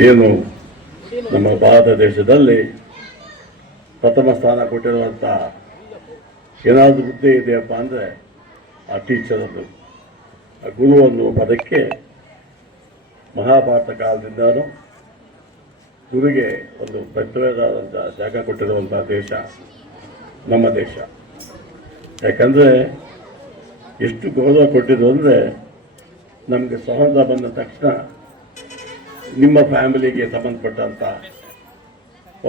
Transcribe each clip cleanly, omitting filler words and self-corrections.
ಏನು ನಮ್ಮ ಭಾರತ ದೇಶದಲ್ಲಿ ಪ್ರಥಮ ಸ್ಥಾನ ಕೊಟ್ಟಿರುವಂಥ ಏನಾದರೂ ಹುದ್ದೆ ಇದೆಯಪ್ಪ ಅಂದರೆ ಆ ಟೀಚರ್ ಅದು, ಆ ಗುರು ಅನ್ನುವ ಪದಕ್ಕೆ ಮಹಾಭಾರತ ಕಾಲದಿಂದಲೂ ಗುರುಗೆ ಒಂದು ಪ್ರತ್ಯೇಕವಾದಂಥ ಜಾಗ ಕೊಟ್ಟಿರುವಂಥ ದೇಶ ನಮ್ಮ ದೇಶ. ಯಾಕಂದರೆ ಎಷ್ಟು ಗೌರವ ಕೊಟ್ಟಿದ್ದು ಅಂದರೆ, ನಮಗೆ ಸಂಬಂಧ ಬಂದ ತಕ್ಷಣ ನಿಮ್ಮ ಫ್ಯಾಮಿಲಿಗೆ ಸಂಬಂಧಪಟ್ಟಂಥ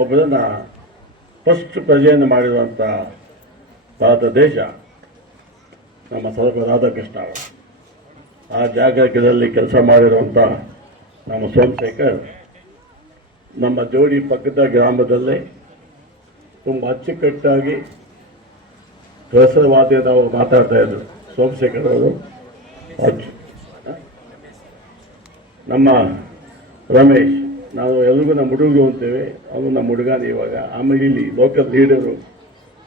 ಒಬ್ಬರನ್ನ ಫಸ್ಟ್ ಪ್ರಜೆಯನ್ನು ಮಾಡಿರುವಂಥ ಭಾರತ ದೇಶ ನಮ್ಮ ಸರ್ವ ರಾಧಾಕೃಷ್ಣ ಅವರು. ಆ ಜಾಗದಲ್ಲಿ ಕೆಲಸ ಮಾಡಿರುವಂಥ ನಮ್ಮ ಸೋಮಶೇಖರ್ ನಮ್ಮ ಜೋಡಿ ಪಕ್ಕದ ಗ್ರಾಮದಲ್ಲೇ ತುಂಬ ಅಚ್ಚುಕಟ್ಟಾಗಿ ಹೆಸರುವಾದ್ಯದ ಅವರು ಮಾತಾಡ್ತಾ ಇದ್ರು. ಸೋಮಶೇಖರ್ ಅವರು ನಮ್ಮ ರಮೇಶ್, ನಾವು ಎಲ್ರಿಗೂ ನಮ್ಮ ಹುಡುಗರು ಅಂತೇವೆ, ಅವನು ನಮ್ಮ ಹುಡುಗನೇ ಇವಾಗ. ಆಮೇಲೆ ಇಲ್ಲಿ ಲೋಕಲ್ ಲೀಡರು,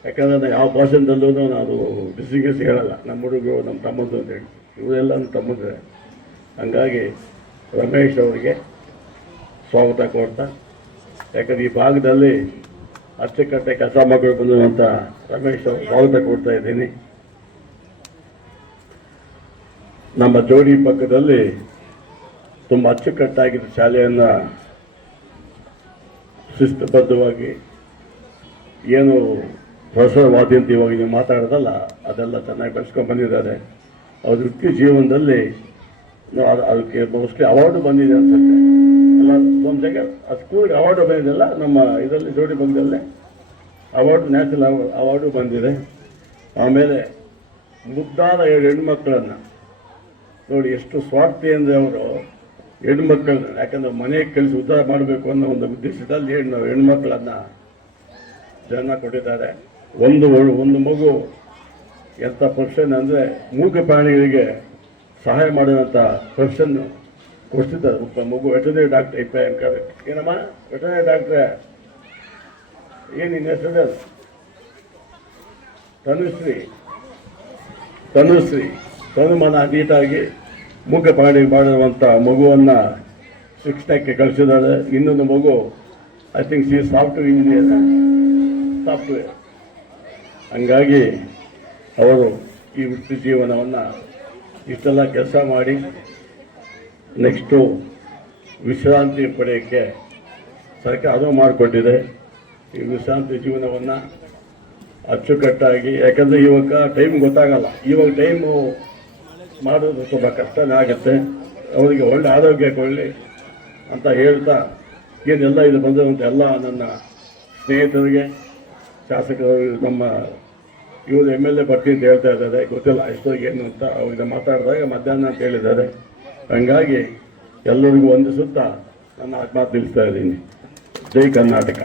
ಯಾಕಂದರೆ ನಾನು ಯಾವ ಭಾಷಣದಲ್ಲೂ ನಾನು ಡಿಸ್ಟಿಂಗ್ವಿಷ್ ಹೇಳಲ್ಲ, ನಮ್ಮ ಹುಡುಗರು ನಮ್ಮ ತಮ್ಮಂದು ಅಂತೇಳಿ. ಇವರೆಲ್ಲ ನಮ್ಮ ತಮ್ಮಂದ್ರೆ. ಹಂಗಾಗಿ ರಮೇಶ್ ಅವರಿಗೆ ಸ್ವಾಗತ ಕೊಡ್ತಾ, ಯಾಕಂದ್ರೆ ಈ ಭಾಗದಲ್ಲಿ ಅಚ್ಚುಕಟ್ಟೆ ಕೆಲಸ ಮಕ್ಕಳು ಬಂದಿರುವಂಥ ರಮೇಶ್ ಅವರು ಸ್ವಾಗತ ಕೊಡ್ತಾ ಇದ್ದೀನಿ. ನಮ್ಮ ಜೋಡಿ ಪಕ್ಕದಲ್ಲಿ ತುಂಬ ಅಚ್ಚುಕಟ್ಟಾಗಿದ್ದ ಶಾಲೆಯನ್ನು ಶಿಸ್ತುಬದ್ಧವಾಗಿ ಏನು ಪ್ರೊಫೆಸರ್ವಾದಿ ಅಂತ ಇವಾಗ ನೀವು ಮಾತಾಡೋದಲ್ಲ, ಅದೆಲ್ಲ ಚೆನ್ನಾಗಿ ಬೆಳೆಸ್ಕೊಂಡು ಬಂದಿದ್ದಾರೆ. ಅವ್ರ ವೃತ್ತಿ ಜೀವನದಲ್ಲಿ ಅದಕ್ಕೆ ಮೋಸ್ಟ್ಲಿ ಅವಾರ್ಡು ಬಂದಿದೆ ಅನ್ಸುತ್ತೆ. ಎಲ್ಲ ಒಂದು ಜಾಗ ಸ್ಕೂಲ್ಗೆ ಅವಾರ್ಡು ಬಂದಿದೆಲ್ಲ, ನಮ್ಮ ಇದರಲ್ಲಿ ಜೋಡಿ ಭಾಗದಲ್ಲೇ ಅವಾರ್ಡು, ನ್ಯಾಷನಲ್ ಅವಾರ್ಡು ಬಂದಿದೆ. ಆಮೇಲೆ ಮುದ್ದಾದ 2 ಹೆಣ್ಮಕ್ಳನ್ನು ನೋಡಿ, ಎಷ್ಟು ಸ್ವಾರ್ಥಿ ಅಂದರೆ ಅವರು ಹೆಣ್ಮಕ್ಳನ್ನ, ಯಾಕಂದ್ರೆ ಮನೆಗೆ ಕಳಿಸಿ ಉದ್ಧಾರ ಮಾಡಬೇಕು ಅನ್ನೋ ಒಂದು ಉದ್ದೇಶದಲ್ಲಿ ಹೆಣ್ಮಕ್ಳನ್ನ ಜನ ಕೊಟ್ಟಿದ್ದಾರೆ. ಒಂದು ಮಗು ಎಂಥ ಪ್ರೊಫೆಷನ್ ಅಂದರೆ, ಮೂಕ ಪ್ರಾಣಿಗಳಿಗೆ ಸಹಾಯ ಮಾಡುವಂಥ ಪ್ರೊಫೆಷನ್ ಕೊಡ್ತಿದ್ದಾರೆ. ಮಗು ವೆಟರ್ನರಿ ಡಾಕ್ಟರ್ ಏನಮ್ಮ ವೆಟರ್ನರಿ ಡಾಕ್ಟ್ರೆ, ಏನು ನಿನ್ನ ಹೆಸರು? ತನುಮನ ನೀಟಾಗಿ ಮೂಕ ಪ್ರಾಣಿ ಮಾಡಿರುವಂಥ ಮಗುವನ್ನು ಶಿಕ್ಷಣಕ್ಕೆ ಕಳಿಸಿದ್ದಾರೆ. ಇನ್ನೊಂದು ಮಗು I think see software engineer, software. ಹಂಗಾಗಿ ಅವರು ಈ ವೃತ್ತಿ ಜೀವನವನ್ನು ಇಷ್ಟೆಲ್ಲ ಕೆಲಸ ಮಾಡಿ ನೆಕ್ಸ್ಟು ವಿಶ್ರಾಂತಿ ಪಡೆಯೋಕ್ಕೆ ಸರ್ಕಾರ ಅನುವು ಮಾಡಿಕೊಟ್ಟಿದೆ. ಈ ವಿಶ್ರಾಂತಿ ಜೀವನವನ್ನು ಅಚ್ಚುಕಟ್ಟಾಗಿ, ಯಾಕಂದರೆ ಇವಾಗ ಟೈಮ್ ಗೊತ್ತಾಗಲ್ಲ, ಇವಾಗ ಟೈಮು ಮಾಡೋದು ತುಂಬ ಕಷ್ಟನೇ ಆಗುತ್ತೆ. ಅವರಿಗೆ ಒಳ್ಳೆ ಆರೋಗ್ಯ ಕೊಡಲಿ ಅಂತ ಹೇಳ್ತಾ, ಏನೆಲ್ಲ ಇದು ಬಂದಿರುವಂಥ ಎಲ್ಲ ನನ್ನ ಸ್ನೇಹಿತರಿಗೆ, ಶಾಸಕರು, ನಮ್ಮ ಇವರು MLA ಬರ್ತೀನಿ ಅಂತ ಹೇಳ್ತಾ ಇದ್ದಾರೆ, ಗೊತ್ತಿಲ್ಲ ಎಷ್ಟೊಂದು ಅಂತ ಅವ್ರಿಗೆ ಮಾತಾಡಿದಾಗ ಮಧ್ಯಾಹ್ನ ಅಂತ ಹೇಳಿದ್ದಾರೆ. ಹಂಗಾಗಿ ಎಲ್ಲರಿಗೂ ವಂದಿಸುತ್ತಾ ನನ್ನ ಆತ್ಮಹತ್ಯೆ ತಿಳಿಸ್ತಾ ಇದ್ದೀನಿ. ಜೈ ಕರ್ನಾಟಕ.